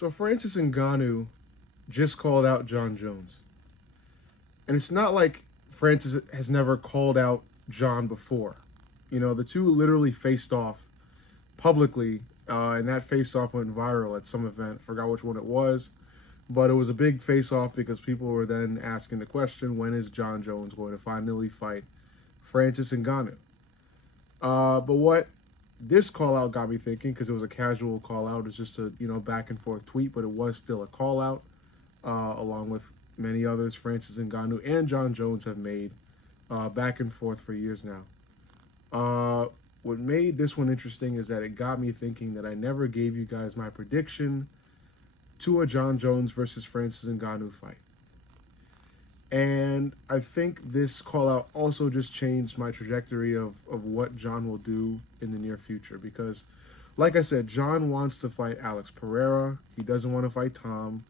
So Francis Ngannou just called out John Jones. And it's not like Francis has never called out John before. You know, the two literally faced off publicly, and that face off went viral at some event. Forgot which one it was, but it was a big face off because people were then asking the question, when is John Jones going to finally fight Francis Ngannou? But what this call out got me thinking, because it was a casual call out, it's just a back and forth tweet, but it was still a call out, along with many others Francis Ngannou and John Jones have made back and forth for years now. What made this one interesting is that it got me thinking that I never gave you guys my prediction to a John Jones versus Francis Ngannou fight. And I think this call out also just changed my trajectory of what John will do in the near future. Because, like I said, John wants to fight Alex Pereira. He doesn't want to fight Tom.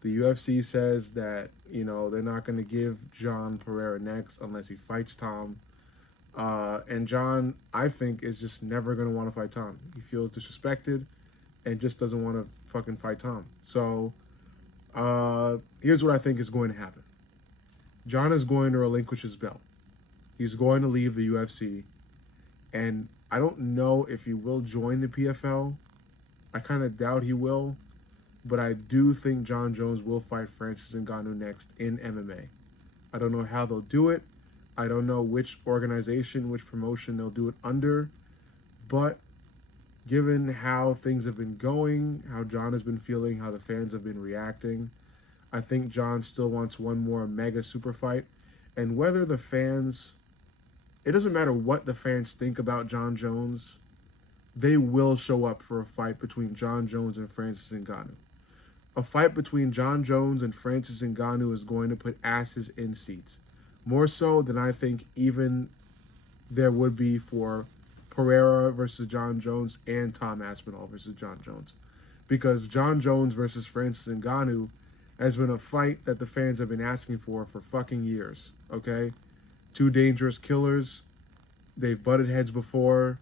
The UFC says that, they're not going to give John Pereira next unless he fights Tom. And John, I think, is just never going to want to fight Tom. He feels disrespected and just doesn't want to fucking fight Tom. So, here's what I think is going to happen. John is going to relinquish his belt. He's going to leave the UFC. And I don't know if he will join the PFL. I kind of doubt he will. But I do think John Jones will fight Francis Ngannou next in MMA. I don't know how they'll do it. I don't know which organization, which promotion they'll do it under. But given how things have been going, how John has been feeling, how the fans have been reacting, I think John still wants one more mega super fight. And whether the fans, it doesn't matter what the fans think about John Jones, they will show up for a fight between John Jones and Francis Ngannou. A fight between John Jones and Francis Ngannou is going to put asses in seats. More so than I think even there would be for Pereira versus John Jones and Tom Aspinall versus John Jones. Because John Jones versus Francis Ngannou has been a fight that the fans have been asking for fucking years, okay? Two dangerous killers. They've butted heads before,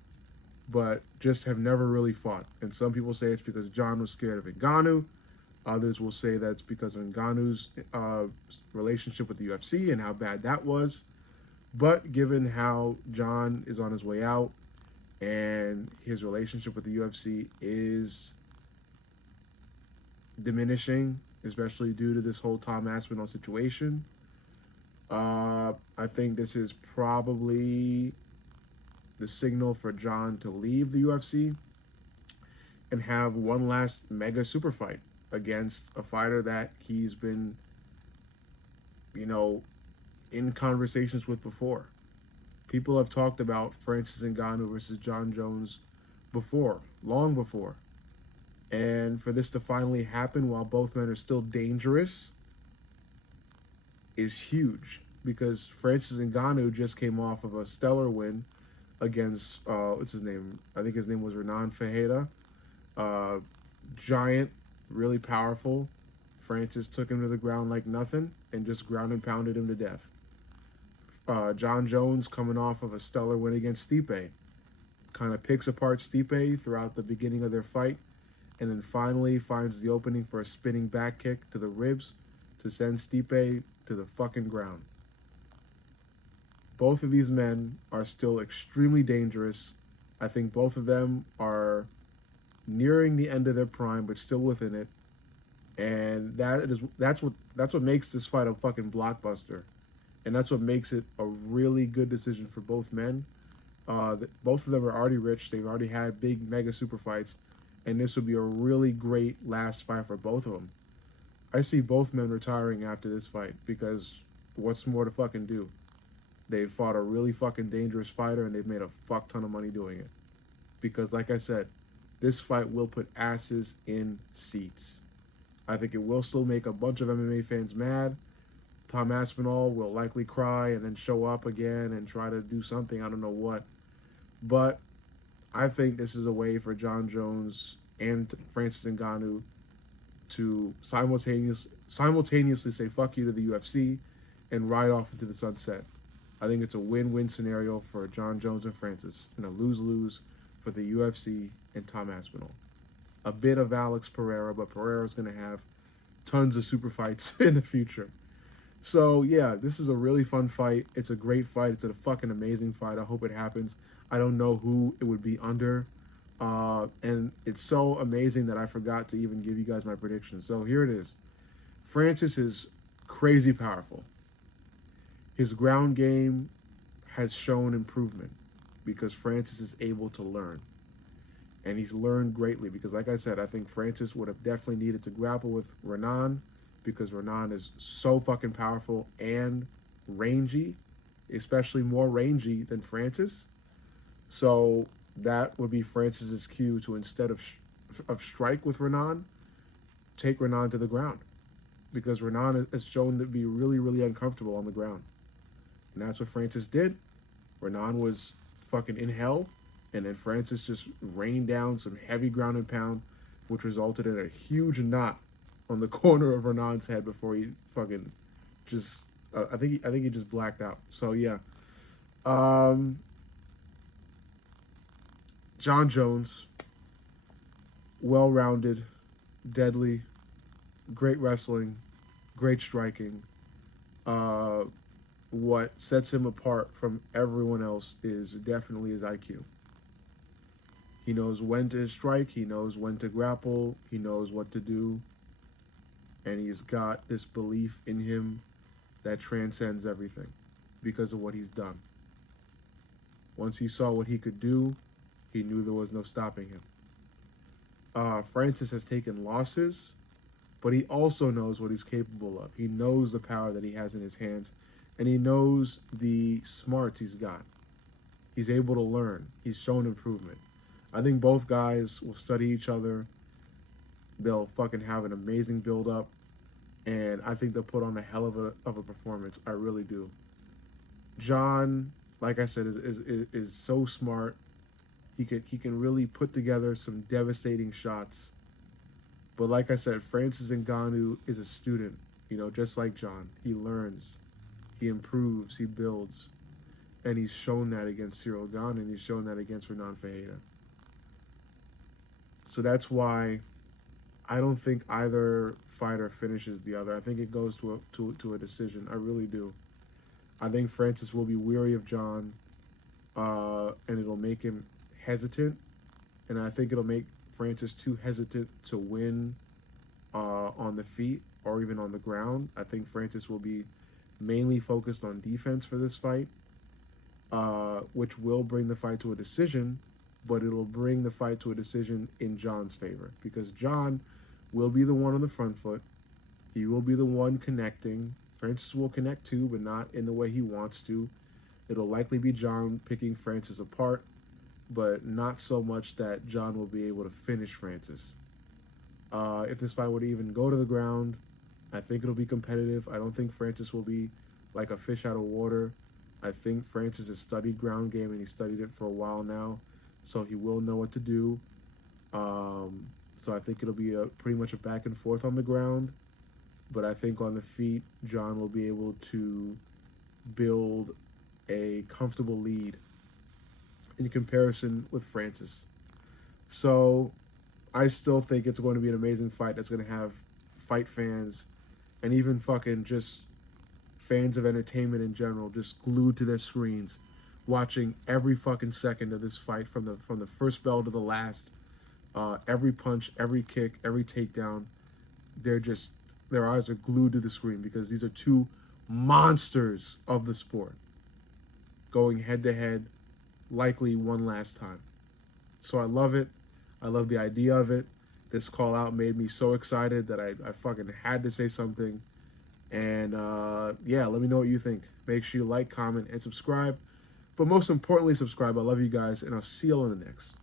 but just have never really fought. And some people say it's because John was scared of Ngannou. Others will say that's because of Ngannou's relationship with the UFC and how bad that was. But given how John is on his way out and his relationship with the UFC is diminishing, especially due to this whole Tom Aspinall situation, I think this is probably the signal for John to leave the UFC and have one last mega super fight against a fighter that he's been, in conversations with before. People have talked about Francis Ngannou versus John Jones before, long before. And for this to finally happen while both men are still dangerous is huge, because Francis Ngannou just came off of a stellar win against, what's his name? I think his name was Renan Fajeda. Giant, really powerful. Francis took him to the ground like nothing and just ground and pounded him to death. John Jones, coming off of a stellar win against Stipe, kind of picks apart Stipe throughout the beginning of their fight, and then finally finds the opening for a spinning back kick to the ribs to send Stipe to the fucking ground. Both of these men are still extremely dangerous. I think both of them are nearing the end of their prime, but still within it. And that's what makes this fight a fucking blockbuster. And that's what makes it a really good decision for both men. Both of them are already rich. They've already had big mega super fights. And this would be a really great last fight for both of them. I see both men retiring after this fight, because what's more to fucking do? They've fought a really fucking dangerous fighter and they've made a fuck ton of money doing it. Because like I said, this fight will put asses in seats. I think it will still make a bunch of MMA fans mad. Tom Aspinall will likely cry and then show up again and try to do something, I don't know what. But I think this is a way for John Jones and Francis Ngannou to simultaneously say fuck you to the UFC and ride off into the sunset. I think it's a win-win scenario for John Jones and Francis, and a lose-lose for the UFC and Tom Aspinall. a bit of Alex Pereira, but Pereira's going to have tons of super fights in the future. So yeah, this is a really fun fight. It's a great fight. It's a fucking amazing fight. I hope it happens. I don't know who it would be under. And it's so amazing that I forgot to even give you guys my predictions. So here it is. Francis is crazy powerful. His ground game has shown improvement because Francis is able to learn. And he's learned greatly because, like I said, I think Francis would have definitely needed to grapple with Renan because Renan is so fucking powerful and rangy, especially more rangy than Francis. So that would be Francis's cue to, instead of strike with Renan, take Renan to the ground because Renan has shown to be really, really uncomfortable on the ground. And that's what Francis did. Renan was fucking in hell, and then Francis just rained down some heavy ground and pound, which resulted in a huge knot on the corner of Renan's head before he fucking just I think he just blacked out. So yeah. John Jones, well-rounded, deadly, great wrestling, great striking. What sets him apart from everyone else is definitely his IQ. He knows when to strike, he knows when to grapple, he knows what to do, and he's got this belief in him that transcends everything because of what he's done. Once he saw what he could do, he knew there was no stopping him. Francis has taken losses, but he also knows what he's capable of. He knows the power that he has in his hands, and he knows the smarts he's got. He's able to learn. He's shown improvement. I think both guys will study each other. They'll fucking have an amazing build-up, and I think they'll put on a hell of a performance. I really do. John, like I said, is so smart. He can really put together some devastating shots. But like I said, Francis Ngannou is a student, just like John. He learns, he improves, he builds. And he's shown that against Cyril Gane, and he's shown that against Renan Ferreira. So that's why I don't think either fighter finishes the other. I think it goes to a decision. I really do. I think Francis will be weary of John, and it'll make him hesitant, and I think it'll make Francis too hesitant to win on the feet or even on the ground. I think Francis will be mainly focused on defense for this fight, which will bring the fight to a decision, but it'll bring the fight to a decision in John's favor because John will be the one on the front foot. He will be the one connecting. Francis will connect too, but not in the way he wants to. It'll likely be John picking Francis apart, but not so much that John will be able to finish Francis. If this fight would even go to the ground, I think it'll be competitive. I don't think Francis will be like a fish out of water. I think Francis has studied ground game, and he studied it for a while now, so he will know what to do. So I think it'll be pretty much a back and forth on the ground, but I think on the feet, John will be able to build a comfortable lead in comparison with Francis. So I still think it's going to be an amazing fight that's going to have fight fans and even fucking just fans of entertainment in general just glued to their screens watching every fucking second of this fight from the first bell to the last. Every punch, every kick, every takedown, their eyes are glued to the screen because these are two monsters of the sport going head to head, likely one last time. So I love it. I love the idea of it. This call out made me so excited that I fucking had to say something. And yeah, let me know what you think. Make sure you like, comment, and subscribe. But most importantly, subscribe. I love you guys, and I'll see you on the next.